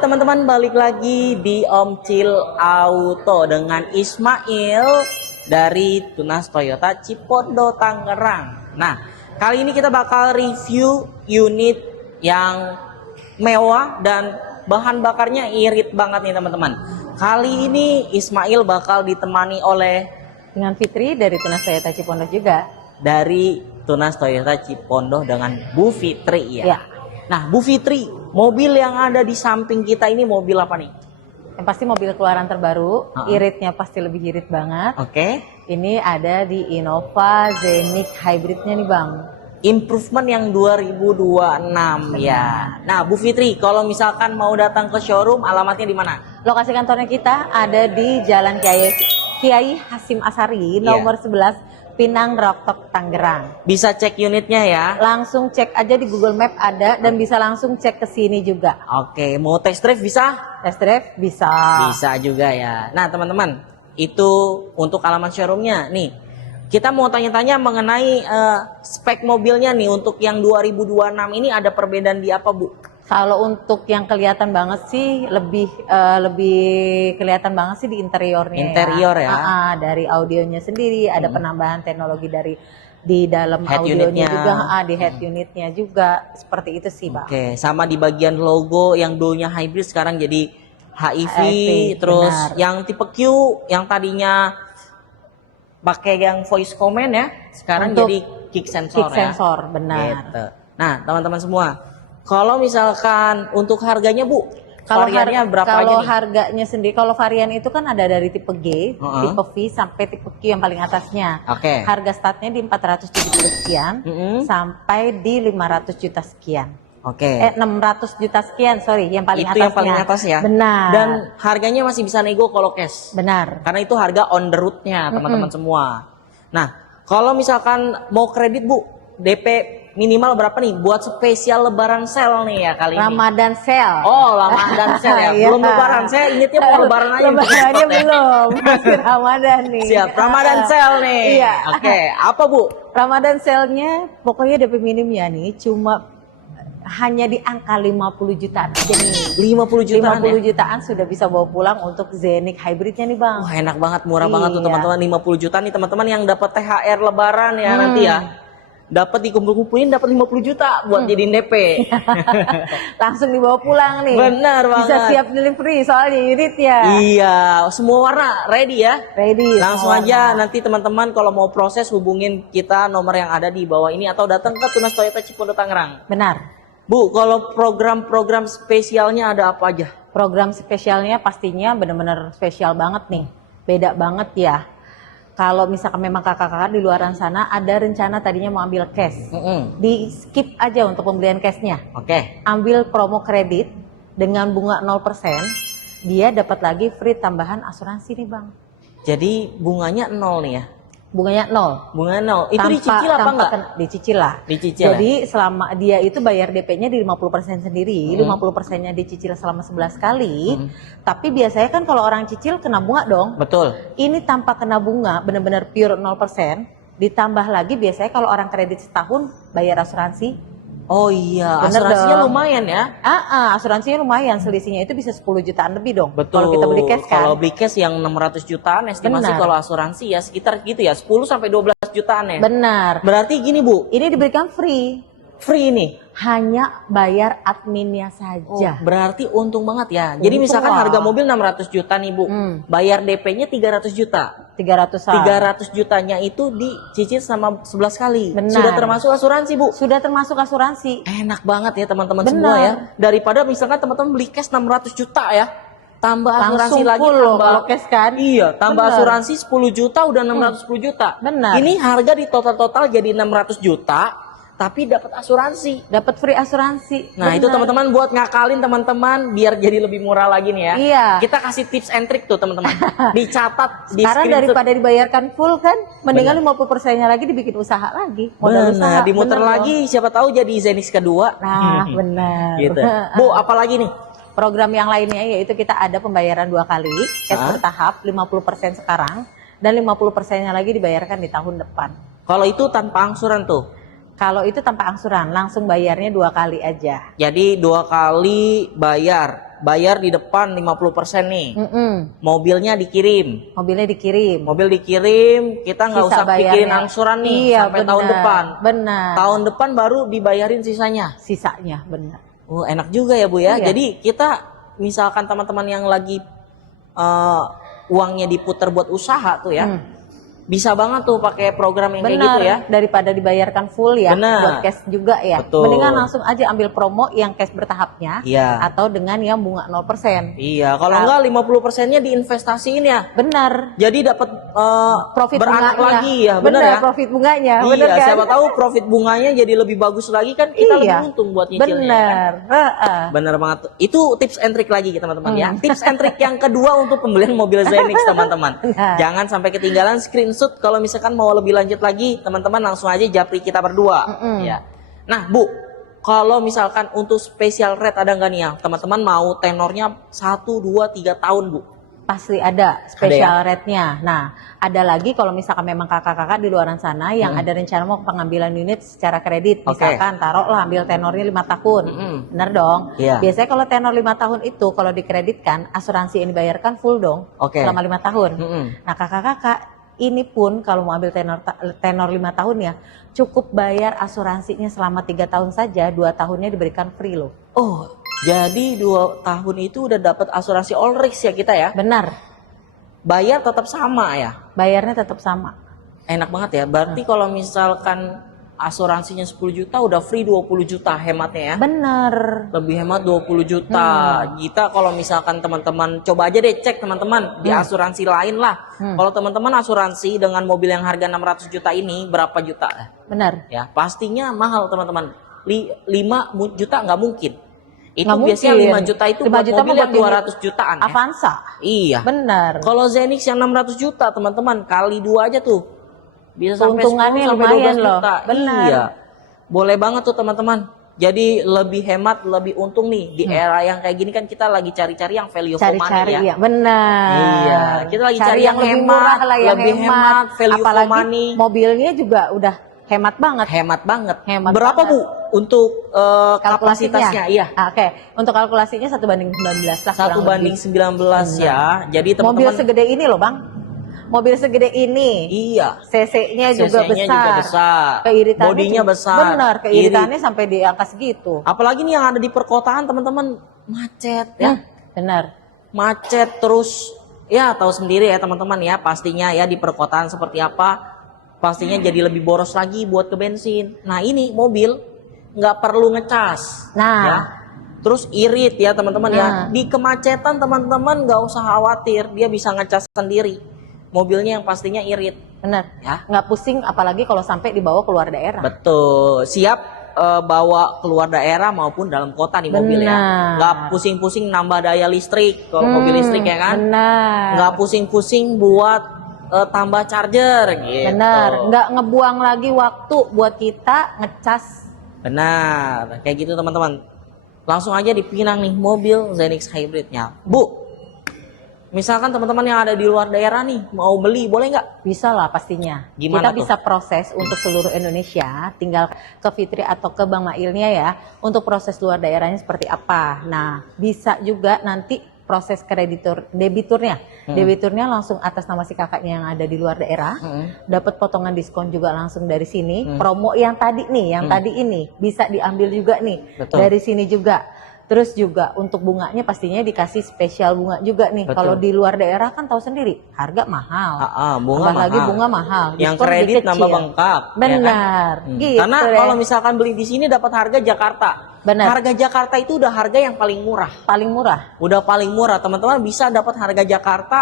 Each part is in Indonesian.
teman-teman, balik lagi di Om Cil Auto dengan Ismail dari Tunas Toyota Cipondo Tangerang. Nah, kali ini kita bakal review unit yang mewah dan bahan bakarnya irit banget nih teman-teman. Kali ini Ismail bakal ditemani oleh dengan Fitri dari Tunas Toyota Cipondo juga. Dari Tunas Toyota Cipondo dengan Bu Fitri ya. Ya. Nah, Bu Fitri, mobil yang ada di samping kita ini mobil apa nih? Yang pasti mobil keluaran terbaru, iritnya pasti lebih irit banget. Oke. Ini ada di Innova Zenix Hybridnya nih Bang. Improvement yang 2026 ya. Nah, Bu Fitri, kalau misalkan mau datang ke showroom, alamatnya di mana? Lokasi kantornya kita ada di Jalan Kiai Hasim Asari, nomor 11, Pinang Roktok, Tangerang. Bisa cek unitnya ya. Langsung cek aja di Google Map ada dan bisa langsung cek ke sini juga. Oke, mau test drive bisa? Test drive bisa. Bisa juga ya. Nah, teman-teman, itu untuk alamat showroomnya nih. Kita mau tanya-tanya mengenai spek mobilnya nih untuk yang 2026 ini ada perbedaan di apa, Bu? Kalau untuk yang kelihatan banget sih lebih kelihatan banget sih di interiornya. Interior ya. Dari audionya sendiri ada penambahan teknologi dari di dalam Head audionya unitnya. juga, di head unitnya juga seperti itu sih, Bang. Oke, sama di bagian logo yang dulunya hybrid sekarang jadi HIV, terus benar. yang tipe Q yang tadinya pakai yang voice command ya, sekarang Untuk jadi kick sensor kick ya. sensor, benar. Gitu. Nah, teman-teman semua, kalau misalkan untuk harganya Bu, variannya berapa aja kalau nih? harganya sendiri, kalau varian itu kan ada dari tipe G, tipe V sampai tipe Q yang paling atasnya. Oke. Harga startnya di 470 sekian sampai di 500 juta sekian. Oke. 600 juta sekian, sorry, yang paling Itu atasnya. yang paling atas ya. Benar. Dan harganya masih bisa nego kalau cash. Benar. Karena itu harga on the road-nya, teman-teman semua. Nah, kalau misalkan mau kredit Bu, DP minimal berapa nih buat spesial lebaran sale nih ya kali ini? Ramadan sale. Oh, Ramadan sale ya. Iya. Belum lebaran, saya ingetnya mau lebaran aja. Lebarannya belum, masih Ramadan nih. Siap, Ramadan sale nih. Iya. Oke, apa Bu? Ramadan sale-nya pokoknya DP minimnya nih cuma hanya di angka 50 jutaan aja nih. 50 jutaan 50 ya? jutaan sudah bisa bawa pulang untuk Zenix Hybridnya nih Bang. Wah, enak banget, murah banget tuh Iya. teman-teman. 50 juta nih teman-teman yang dapat THR lebaran ya nanti ya. Dapat dikumpul-kumpulin dapat 50 juta buat jadiin DP. Langsung dibawa pulang nih. Benar banget. Bisa siap delivery soalnya unitnya. Iya, semua warna ready ya. Ready. Langsung semua aja warna. nanti teman-teman kalau mau proses hubungin kita nomor yang ada di bawah ini atau datang ke Tunas Toyota Cipondo Tangerang. Benar. Bu, kalau program-program spesialnya ada apa aja? Program spesialnya pastinya benar-benar spesial banget nih. Beda banget ya. Kalau misalkan memang kakak-kakak di luaran sana ada rencana tadinya mau ambil cash. Di skip aja untuk pembelian cashnya. Oke. Ambil promo kredit dengan bunga 0%, dia dapat lagi free tambahan asuransi nih Bang. Jadi bunganya 0 nih ya? Bunganya 0. Bunga 0. Itu dicicil apa enggak? Dicicil lah. Dicicil. Jadi selama dia itu bayar DP-nya di 50% sendiri, 50%-nya dicicil selama 11 kali. Tapi biasanya kan kalau orang cicil kena bunga dong. Betul. Ini tanpa kena bunga, benar-benar pure 0%. Ditambah lagi biasanya kalau orang kredit setahun bayar asuransi. Oh iya, Bener asuransinya dong. lumayan ya. Asuransinya lumayan, selisihnya itu bisa 10 jutaan lebih dong. Betul. Kalau kita beli cash kan. Kalau beli cash yang 600 jutaan, estimasi Benar. kalau asuransi ya sekitar gitu ya, 10 sampai 12 jutaan ya. Benar. Berarti gini Bu, Ini diberikan free. free nih. Hanya bayar adminnya saja. Berarti untung banget ya. Jadi Untung misalkan lah. harga mobil 600 juta nih Bu, bayar DP-nya 300 juta. 300-an. 300 jutanya itu dicicil sama 11 kali. Benar. Sudah termasuk asuransi Bu. Sudah termasuk asuransi. Enak banget ya teman-teman Benar. semua ya. Daripada misalkan teman-teman beli cash 600 juta ya. Tambah asuransi Langsung lagi full loh tambah kalau cash kan. Iya, tambah Benar. asuransi 10 juta udah 610 juta. Benar. Ini harga di total jadi 600 juta tapi dapat asuransi. Dapat free asuransi. Nah, itu Benar. teman-teman buat ngakalin teman-teman biar jadi lebih murah lagi nih ya. Iya. Kita kasih tips and trick tuh teman-teman. Dicatat di Sekarang screenshot. daripada dibayarkan full kan, mendingan 50%-nya lagi dibikin usaha lagi. Modal usaha. Benar, dimuter Benar lagi dong. siapa tahu jadi Zenix kedua. Nah, benar. Gitu. Bu, apalagi nih? Program yang lainnya yaitu kita ada pembayaran 2 kali, cash bertahap 50% sekarang dan 50%-nya lagi dibayarkan di tahun depan. Kalau itu tanpa angsuran tuh. Kalau itu tanpa angsuran, langsung bayarnya 2 kali aja. Jadi 2 kali bayar bayar di depan 50% nih. Mobilnya dikirim. Mobilnya dikirim. Mobil dikirim, kita nggak Sisa usah pikirin bayarnya. angsuran nih Iya, sampai tahun benar. depan. Benar. Tahun depan baru dibayarin sisanya. Sisanya, benar. Oh, enak juga ya Bu ya. Iya. Jadi kita misalkan teman-teman yang lagi uangnya diputar buat usaha tuh ya. Bisa banget tuh pakai program yang kayak Benar, gitu ya. daripada dibayarkan full ya, Benar. buat cash juga ya. Betul. Mendingan langsung aja ambil promo yang cash bertahapnya, Iya. atau dengan yang bunga 0%. Iya, kalau enggak 50%-nya diinvestasiin ya. Benar. Jadi dapat Profit beranak bunganya. lagi ya, benar ya? Profit bunganya, Iya, benar kan? siapa tahu profit bunganya jadi lebih bagus lagi kan kita Iya. lebih untung buat nyicilnya. Benar. Kan? Bener banget. Itu tips and trick lagi teman-teman ya. Tips and trick yang kedua untuk pembelian mobil Zenix teman-teman. Nah. Jangan sampai ketinggalan screenshot kalau misalkan mau lebih lanjut lagi, teman-teman langsung aja japri kita berdua. Ya. Nah, Bu, kalau misalkan untuk special rate ada nggak nih ya? Teman-teman mau tenornya 1, 2, 3 tahun, Bu? Pasti ada special rate-nya. Nah, ada lagi kalau misalkan memang kakak-kakak di luaran sana yang ada rencana mau pengambilan unit secara kredit. Misalkan taruhlah ambil tenornya 5 tahun. Benar dong? Iya. Biasanya kalau tenor 5 tahun itu kalau dikreditkan, asuransi yang dibayarkan full dong selama 5 tahun. Nah, kakak-kakak ini pun kalau mau ambil tenor 5 tahun ya, cukup bayar asuransinya selama 3 tahun saja, 2 tahunnya diberikan free loh. Oh, jadi 2 tahun itu udah dapat asuransi all risk ya kita ya? Benar, Bayar tetap sama ya? bayarnya tetap sama. Enak banget ya. Berarti kalau misalkan asuransinya 10 juta udah free 20 juta hematnya ya. Benar. Lebih hemat 20 juta. Kita kalau misalkan teman-teman coba aja deh cek teman-teman di asuransi lain lah. Kalau teman-teman asuransi dengan mobil yang harga 600 juta ini berapa juta? Benar. Ya, pastinya mahal teman-teman. 5 juta nggak mungkin. Itu Nggak biasanya mungkin. 5 juta itu 5 buat juta mobil mah yang buat 200 jutaan ya. Avanza. Iya. Benar. Kalau Zenix yang 600 juta teman-teman kali 2 aja tuh. Bisa sampai 10 Keuntungannya sampai lumayan 12 loh. juta. Benar. Iya. Boleh banget tuh teman-teman. Jadi lebih hemat, lebih untung nih di era yang kayak gini kan kita lagi cari-cari yang value for money Cari-cari ya. ya. Benar. Iya, kita lagi cari yang lebih hemat, murah lah, yang lebih hemat, value for Apalagi money. mobilnya juga udah hemat banget. Hemat banget. Hemat Berapa banget. Bu untuk Kalkulasinya. kapasitasnya? Iya. Oke, untuk kalkulasinya 1:19 lah. 1:19 ya. Jadi teman-teman Mobil segede ini loh Bang. Mobil segede ini. iya. CC-nya juga CC-nya besar. juga besar. Keiritannya Bodinya juga- besar. Benar, keiritannya sampai di angka segitu. Apalagi nih yang ada di perkotaan teman-teman macet ya. Benar. Macet terus ya tahu sendiri ya teman-teman ya pastinya ya di perkotaan seperti apa. Pastinya jadi lebih boros lagi buat ke bensin. Nah ini mobil nggak perlu ngecas. Nah. Ya. Terus irit ya teman-teman ya. Di kemacetan teman-teman nggak usah khawatir, dia bisa ngecas sendiri. Mobilnya yang pastinya irit. Benar. Ya. Nggak pusing apalagi kalau sampai dibawa keluar daerah. Betul. Siap bawa keluar daerah maupun dalam kota nih mobil ya. Benar. Nggak pusing-pusing nambah daya listrik kalau mobil listrik ya kan. Benar. Nggak pusing-pusing buat tambah charger gitu. Benar. Nggak ngebuang lagi waktu buat kita ngecas. Benar. Kayak gitu teman-teman. Langsung aja dipinang nih mobil Zenix hybridnya. Bu, misalkan teman-teman yang ada di luar daerah nih mau beli, boleh nggak? Bisa lah pastinya. Gimana Kita tuh? bisa proses untuk seluruh Indonesia, tinggal ke Fitri atau ke Bang Mailnya ya, untuk proses luar daerahnya seperti apa. Nah, bisa juga nanti proses debiturnya. Debiturnya langsung atas nama si kakaknya yang ada di luar daerah, dapat potongan diskon juga langsung dari sini. Promo yang tadi nih, yang tadi ini bisa diambil juga nih. Betul. Dari sini juga. Terus juga untuk bunganya pastinya dikasih spesial bunga juga nih. Betul. Kalau di luar daerah kan tahu sendiri, harga mahal. Bunga Tambah mahal. lagi bunga mahal. Yang Diskon kredit lebih nambah kecil. bengkak. Benar. Ya kan? Gitu Karena deh. kalau misalkan beli di sini dapat harga Jakarta. Benar. Harga Jakarta itu udah harga yang paling murah. Paling murah. Udah paling murah. Teman-teman bisa dapat harga Jakarta.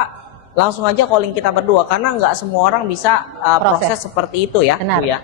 Langsung aja calling kita berdua karena nggak semua orang bisa proses seperti itu ya, Benar. Bu ya.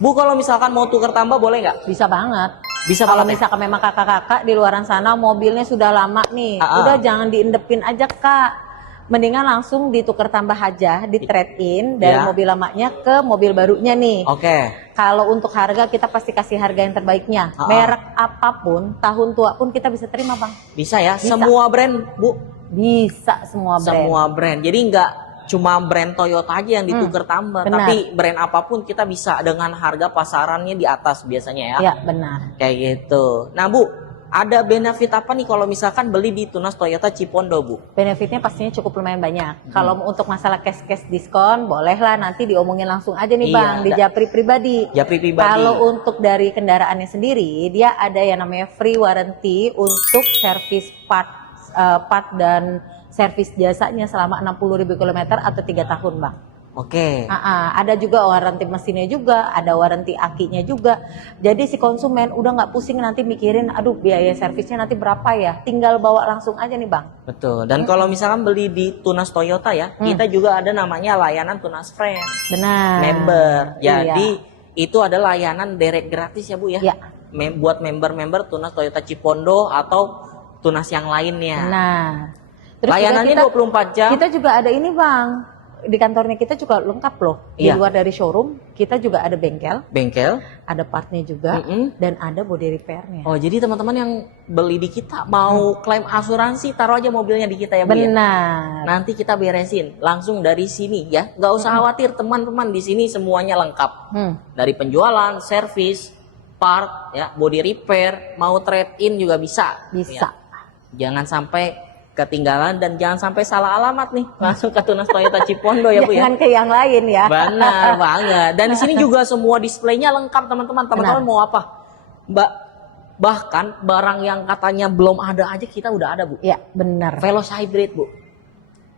Bu kalau misalkan mau tuker tambah boleh nggak? Bisa banget. Bisa Kalau banget ya? misalkan memang kakak-kakak di luaran sana mobilnya sudah lama nih, udah jangan diendepin aja Kak. Mendingan langsung ditukar tambah aja, di trade in dari Ya. mobil lamanya ke mobil barunya nih. Oke. Kalau untuk harga kita pasti kasih harga yang terbaiknya. Merek apapun, tahun tua pun kita bisa terima Bang. Bisa ya. Bisa. Semua brand, Bu. Bisa semua brand. Semua brand. Jadi nggak cuma brand Toyota aja yang ditukar tambah, benar. tapi brand apapun kita bisa dengan harga pasarannya di atas biasanya ya. Ya benar. Kayak gitu. Nah Bu, ada benefit apa nih kalau misalkan beli di Tunas Toyota Cipondo, Bu? Benefitnya pastinya cukup lumayan banyak. Kalau untuk masalah cash diskon, bolehlah nanti diomongin langsung aja nih Iya, Bang, di Japri pribadi. Japri pribadi. Kalau untuk dari kendaraannya sendiri, dia ada yang namanya free warranty untuk service part dan servis jasanya selama 60.000 km atau 3 tahun Bang. Oke. Ada juga warranty mesinnya juga, ada warranty akinya juga. Jadi si konsumen udah nggak pusing nanti mikirin, aduh biaya servisnya nanti berapa ya. Tinggal bawa langsung aja nih Bang. Betul. Dan kalau misalkan beli di Tunas Toyota ya, kita juga ada namanya layanan Tunas Friend. Benar. Member. Jadi Iya. itu ada layanan direct gratis ya Bu ya. Iya. Buat member-member Tunas Toyota Cipondo atau Tunas yang lainnya. Nah, terus Layanannya juga 24 jam. Kita juga ada ini Bang. Di kantornya kita juga lengkap loh. Di Iya. luar dari showroom, kita juga ada bengkel, ada partnya juga, dan ada body repairnya. Oh, jadi teman-teman yang beli di kita mau klaim asuransi, taruh aja mobilnya di kita ya Bu ya. Benar. Nanti kita beresin langsung dari sini ya. Nggak usah khawatir teman-teman, di sini semuanya lengkap. Dari penjualan, servis, part, ya, body repair, mau trade in juga bisa. Bisa. Ya. Jangan sampai ketinggalan dan jangan sampai salah alamat nih. Langsung ke Tunas Toyota Cipondo ya Bu ya. Jangan ke yang lain ya. Benar banget. Dan di sini juga semua displaynya lengkap teman-teman. Teman-teman mau apa? Bahkan barang yang katanya belum ada aja kita udah ada Bu. Ya benar. Veloz Hybrid Bu.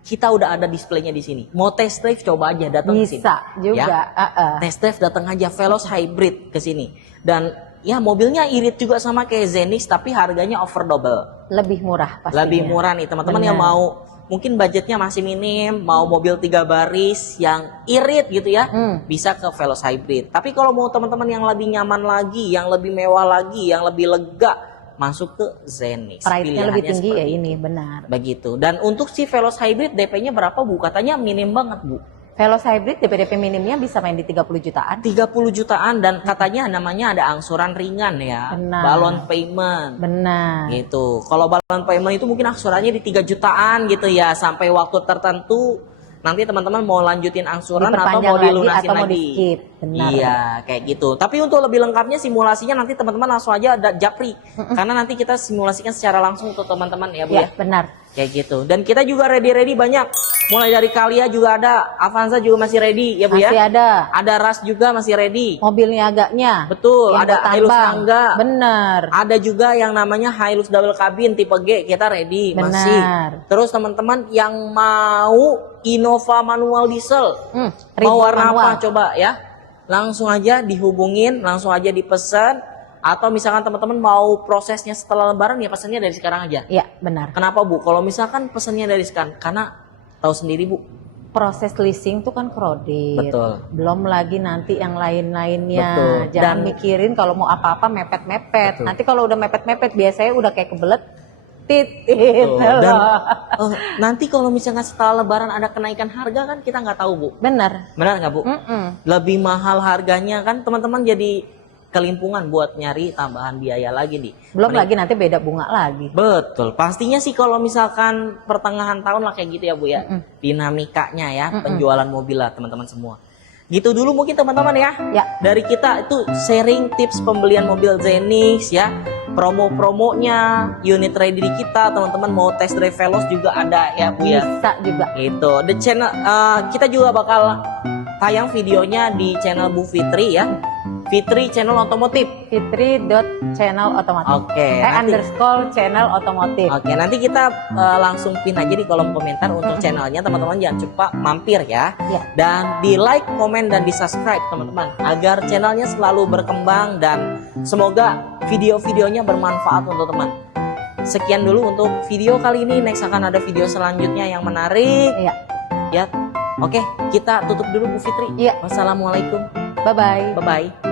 Kita udah ada displaynya di sini. Mau test drive coba aja datang ke sini. Bisa juga. Ya? Test drive datang aja Veloz Hybrid ke sini. Dan ya mobilnya irit juga sama kayak Zenix tapi harganya over double. Lebih murah pastinya. Lebih murah nih teman-teman yang mau mungkin budgetnya masih minim, mau mobil 3 baris yang irit gitu ya, bisa ke Veloz Hybrid. Tapi kalau mau teman-teman yang lebih nyaman lagi, yang lebih mewah lagi, yang lebih lega, masuk ke Zenix. Price-nya lebih tinggi ya seperti ini, benar. begitu. Dan untuk si Veloz Hybrid DP-nya berapa Bu? Katanya minim banget Bu. Veloz Hybrid DP minimnya bisa main di 30 jutaan. 30 jutaan dan katanya namanya ada angsuran ringan ya. Benar. Balon payment. Benar. Gitu. Kalau balon payment itu mungkin angsurannya di 3 jutaan gitu ya. Sampai waktu tertentu nanti teman-teman mau lanjutin angsuran atau mau dilunasin atau mau lagi. di-skip. Benar. Iya, kayak gitu. Tapi untuk lebih lengkapnya simulasinya nanti teman-teman langsung aja ada Japri. Karena nanti kita simulasikan secara langsung untuk teman-teman ya Bu ya. Benar. Kayak gitu. Dan kita juga ready banyak. Mulai dari Kalia juga ada, Avanza juga masih ready ya Bu ya. Masih ada. Ada Ras juga masih ready. Mobil niaganya. Betul, yang ada bertambang. Hilux Angga. Benar. Ada juga yang namanya Hilux double cabin tipe G, kita ready Benar. masih. Terus teman-teman yang mau Innova manual diesel, mau warna manual. apa coba ya? Langsung aja dihubungin, langsung aja dipesan. Atau misalkan teman-teman mau prosesnya setelah lebaran ya pesannya dari sekarang aja. Iya, benar. Kenapa Bu? Kalau misalkan pesannya dari sekarang, karena tahu sendiri Bu. Proses leasing tuh kan kredit. Betul. Belum lagi nanti yang lain-lainnya. Betul. Jangan Dan- mikirin kalau mau apa-apa mepet-mepet. Betul. Nanti kalau udah mepet-mepet biasanya udah kayak kebelet titit. Betul. Dan nanti kalau misalkan setelah lebaran ada kenaikan harga kan kita nggak tahu Bu. Benar. Benar nggak Bu? Mm-mm. Lebih mahal harganya kan teman-teman jadi kelimpungan buat nyari tambahan biaya lagi nih. Belum lagi nanti beda bunga lagi. Betul, pastinya sih kalau misalkan pertengahan tahun lah kayak gitu ya Bu ya. Dinamikanya ya, penjualan mobil lah teman-teman semua. Gitu dulu mungkin teman-teman ya. Ya. Dari kita itu sharing tips pembelian mobil Zenix ya. Promo-promonya, unit ready di kita, teman-teman mau test drive Veloz juga ada ya Bu ya. Bisa juga. Gitu. The channel kita juga bakal tayang videonya di channel Bu Fitri ya. Fitri channel otomotif. Fitri.channel otomotif. Oke, nanti- _ channel otomotif. Oke, nanti kita langsung pin aja di kolom komentar untuk channelnya teman-teman, jangan lupa mampir ya. Ya. Dan di like, komen dan di subscribe teman-teman agar channelnya selalu berkembang dan semoga video-videonya bermanfaat untuk teman. Sekian dulu untuk video kali ini. Next akan ada video selanjutnya yang menarik. Iya. Ya. Oke, kita tutup dulu Bu Fitri. Iya. Wassalamualaikum. Bye bye. Bye bye.